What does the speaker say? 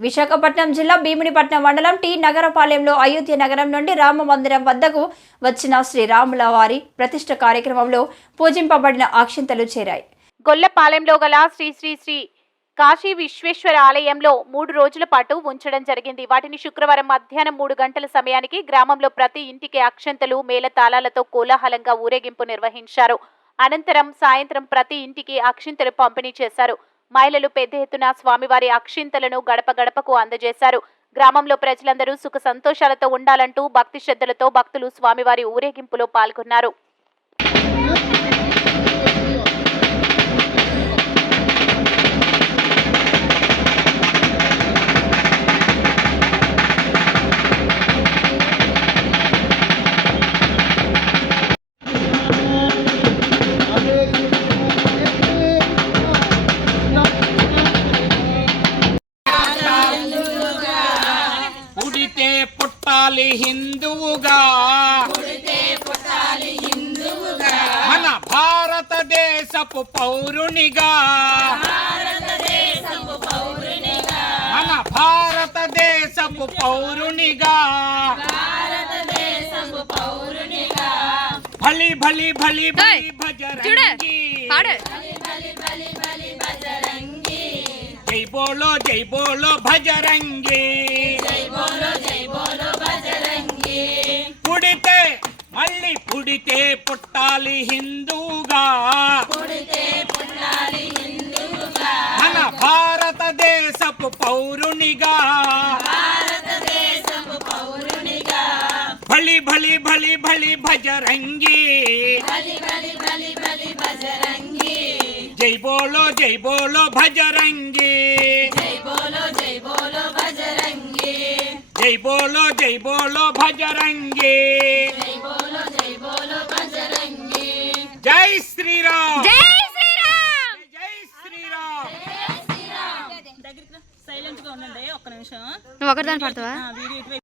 విశాఖపట్నం జిల్లా భీమునిపట్నం మండలం టీ నగరపాలెంలో అయోధ్య నగరం నుండి రామ మందిరం వద్దకు వచ్చిన శ్రీరాముల వారి ప్రతిష్ట కార్యక్రమంలో పూజింపబడిన అక్షింతలు చేరాయి. గొల్లపాలెంలో గల శ్రీ శ్రీ శ్రీ కాశీ విశ్వేశ్వర ఆలయంలో మూడు రోజుల పాటు ఉంచడం జరిగింది. వాటిని శుక్రవారం మధ్యాహ్నం మూడు గంటల సమయానికి గ్రామంలో ప్రతి ఇంటికి అక్షంతలు మేళతాళాలతో కోలాహలంగా ఊరేగింపు నిర్వహించారు. అనంతరం సాయంత్రం ప్రతి ఇంటికి అక్షింతలు పంపిణీ చేశారు. మహిళలు పెద్ద ఎత్తున స్వామివారి అక్షింతలను గడప గడపకు అందజేశారు. గ్రామంలో ప్రజలందరూ సుఖ సంతోషాలతో ఉండాలంటూ భక్తి శ్రద్ధలతో భక్తులు స్వామివారి ఊరేగింపులో పాల్గొన్నారు. పుట్టాలి హిందువుగా. మన భారతదేశపు పౌరునిగా. మన భారతదేశపు పౌరునిగా. భలి భలి భలి భలి భజరంగి. జై బోలో జై బోలో భజరంగి. పుడితే పుట్టాలి హిందూగా. మన భారతదేశపు పౌరునిగా. భలి భలి భలి భలి భజరంగి. జై బోలో జై బోలో భజరంగి. జై బోలో జై బోలో భజరంగి. జై సైలెంట్గా ఉండండి ఒక్క నిమిషం. నువ్వు పడతావా? ఆ, వీడియో ఇటువైపు